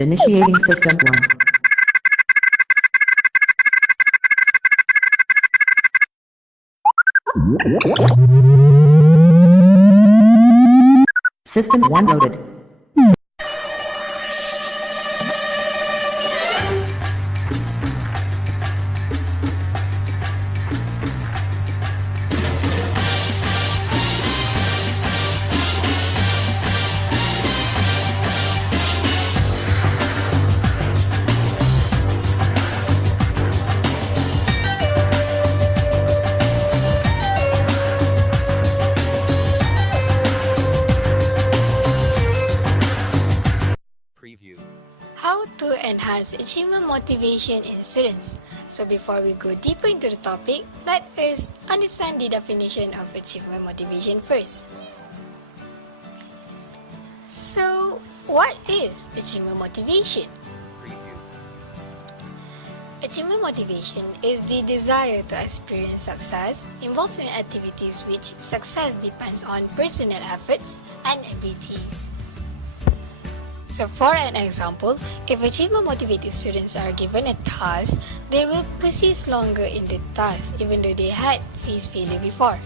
Initiating System 1. System 1 loaded. Preview. How to enhance achievement motivation in students. So before we go deeper into the topic, let us understand the definition of achievement motivation first. So, what is achievement motivation? Preview. Achievement motivation is the desire to experience success involved in activities which success depends on personal efforts and abilities. So for an example, if achievement motivated students are given a task, they will persist longer in the task even though they had faced failure before.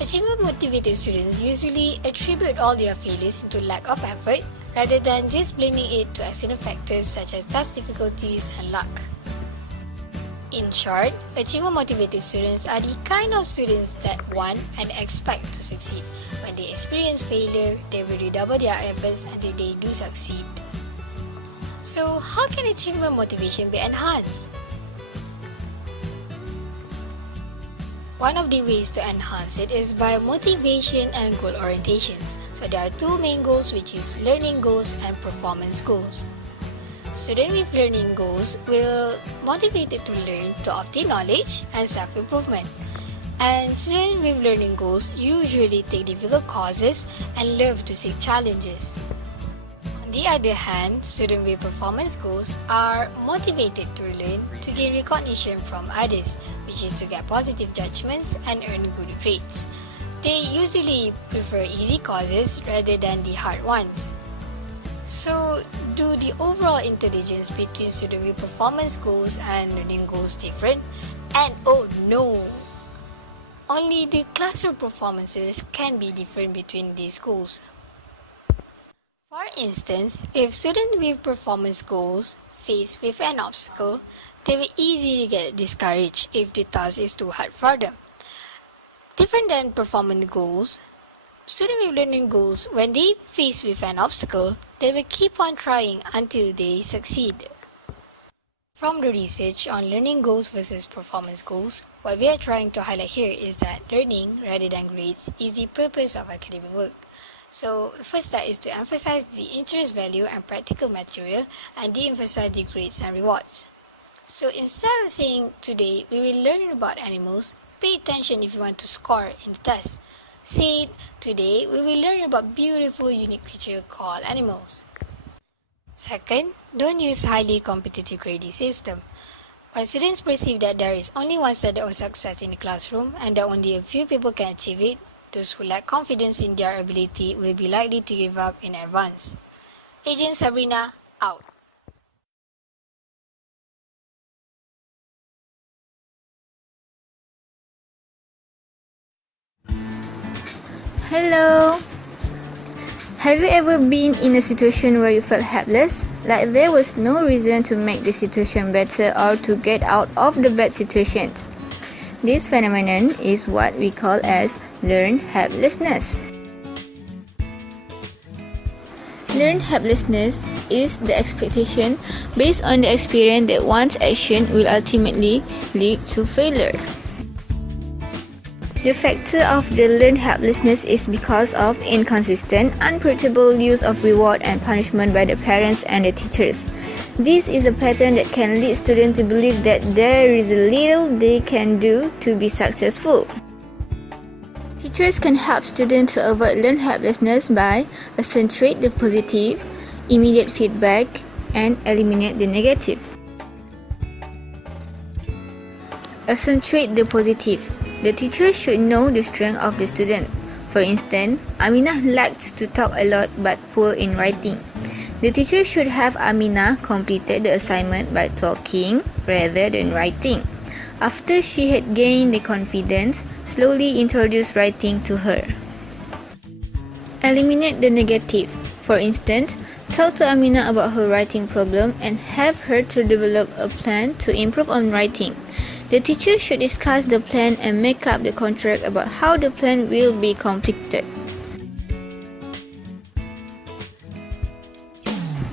Achievement motivated students usually attribute all their failures to lack of effort rather than just blaming it to external factors such as task difficulties and luck. In short, achievement motivated students are the kind of students that want and expect to succeed. When they experience failure, they will redouble their efforts until they do succeed. So, how can achievement motivation be enhanced? One of the ways to enhance it is by motivation and goal orientations. So there are two main goals, which is learning goals and performance goals. Students with learning goals will motivated to learn to obtain knowledge and self-improvement. And students with learning goals usually take difficult courses and love to seek challenges. On the other hand, students with performance goals are motivated to learn to gain recognition from others, which is to get positive judgments and earn good grades. They usually prefer easy courses rather than the hard ones. So, do the overall intelligence between students with performance goals and learning goals different? And oh no! Only the classroom performances can be different between these goals. For instance, if students with performance goals face with an obstacle, they will easily get discouraged if the task is too hard for them. Different than performance goals, students with learning goals, when they face with an obstacle, they will keep on trying until they succeed. From the research on learning goals versus performance goals, what we are trying to highlight here is that learning rather than grades is the purpose of academic work. So, first step is to emphasize the interest value and practical material and de-emphasize the grades and rewards. So, instead of saying today we will learn about animals, pay attention if you want to score in the test. Say today we will learn about beautiful unique creatures called animals. Second, don't use highly competitive grading system. When students perceive that there is only one standard of success in the classroom and that only a few people can achieve it, those who lack confidence in their ability will be likely to give up in advance. Agent Sabrina, out. Hello! Have you ever been in a situation where you felt helpless? Like there was no reason to make the situation better or to get out of the bad situation? This phenomenon is what we call as learned helplessness. Learned helplessness is the expectation based on the experience that one's action will ultimately lead to failure. The factor of the learned helplessness is because of inconsistent, unpredictable use of reward and punishment by the parents and the teachers. This is a pattern that can lead students to believe that there is little they can do to be successful. Teachers can help students to avoid learned helplessness by accentuate the positive, immediate feedback, and eliminate the negative. Accentuate the positive. The teacher should know the strength of the student. For instance, Aminah liked to talk a lot but poor in writing. The teacher should have Aminah completed the assignment by talking rather than writing. After she had gained the confidence, slowly introduce writing to her. Eliminate the negative. For instance, talk to Aminah about her writing problem and have her to develop a plan to improve on writing. The teacher should discuss the plan and make up the contract about how the plan will be completed.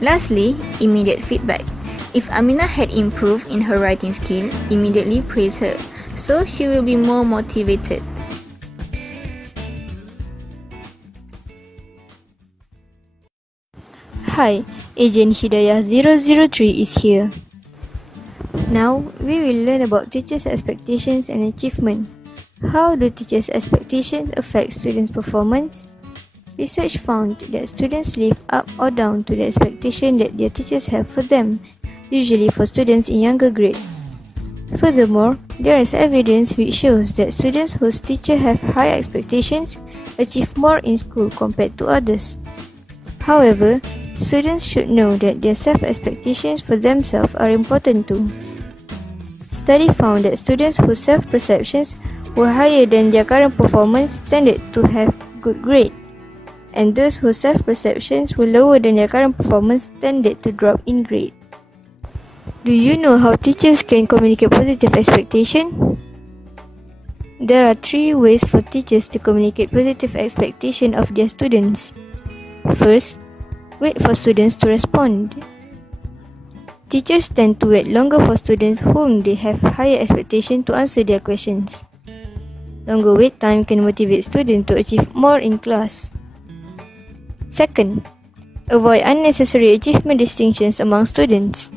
Lastly, immediate feedback. If Aminah had improved in her writing skill, immediately praise her, so she will be more motivated. Hi, Agent Hidayah 003 is here. Now, we will learn about teachers' expectations and achievement. How do teachers' expectations affect students' performance? Research found that students live up or down to the expectation that their teachers have for them, usually for students in younger grade. Furthermore, there is evidence which shows that students whose teachers have high expectations achieve more in school compared to others. However, students should know that their self-expectations for themselves are important too. Study found that students whose self-perceptions were higher than their current performance tended to have good grades, and those whose self-perceptions were lower than their current performance tended to drop in grade. Do you know how teachers can communicate positive expectation? There are 3 ways for teachers to communicate positive expectation of their students. First, wait for students to respond. Teachers tend to wait longer for students whom they have higher expectation to answer their questions. Longer wait time can motivate students to achieve more in class. Second, avoid unnecessary achievement distinctions among students.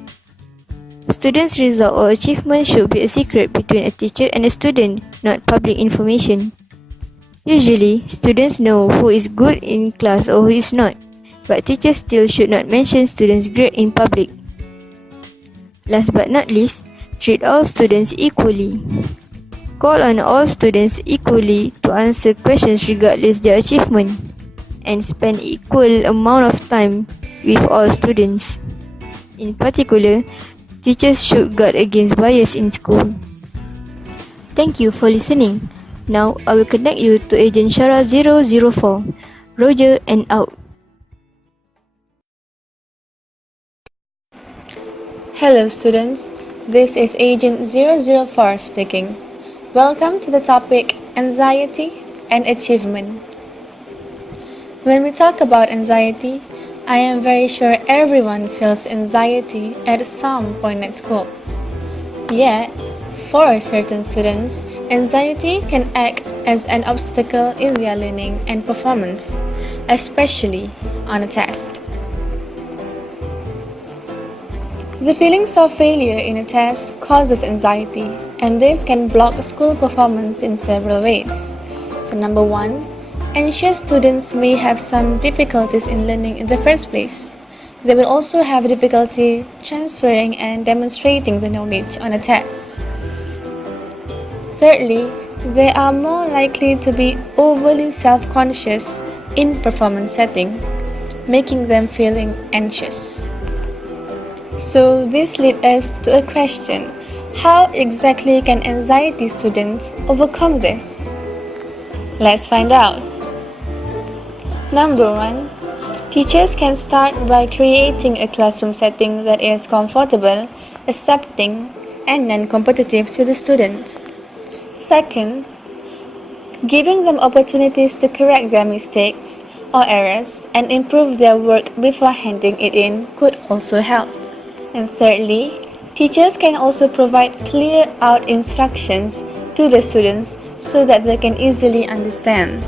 Students' result or achievement should be a secret between a teacher and a student, not public information. Usually, students know who is good in class or who is not, but teachers still should not mention students' grade in public. Last but not least, treat all students equally. Call on all students equally to answer questions regardless their achievement, and spend equal amount of time with all students. In particular, teachers should guard against bias in school. Thank you for listening. Now, I will connect you to Agent Shara 004. Roger and out. Hello students, this is Agent 004 speaking. Welcome to the topic Anxiety and Achievement. When we talk about anxiety, I am very sure everyone feels anxiety at some point at school. Yet, for certain students, anxiety can act as an obstacle in their learning and performance, especially on a test. The feelings of failure in a test causes anxiety, and this can block school performance in several ways. For number 1, anxious students may have some difficulties in learning in the first place. They will also have difficulty transferring and demonstrating the knowledge on a test. Thirdly, they are more likely to be overly self-conscious in performance setting, making them feeling anxious. So this leads us to a question: how exactly can anxiety students overcome this? Let's find out. Number 1, teachers can start by creating a classroom setting that is comfortable, accepting, and non-competitive to the students. Second, giving them opportunities to correct their mistakes or errors and improve their work before handing it in could also help. And thirdly, teachers can also provide clear out instructions to the students so that they can easily understand.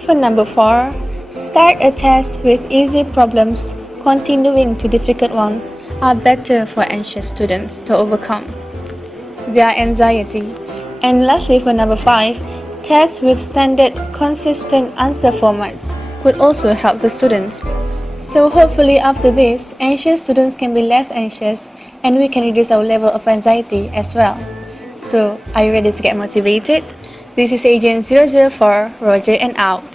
For number 4, start a test with easy problems, continuing to difficult ones are better for anxious students to overcome their anxiety. And lastly, for number 5, tests with standard, consistent answer formats could also help the students. So hopefully after this, anxious students can be less anxious and we can reduce our level of anxiety as well. So, are you ready to get motivated? This is Agent 004, Roger and out.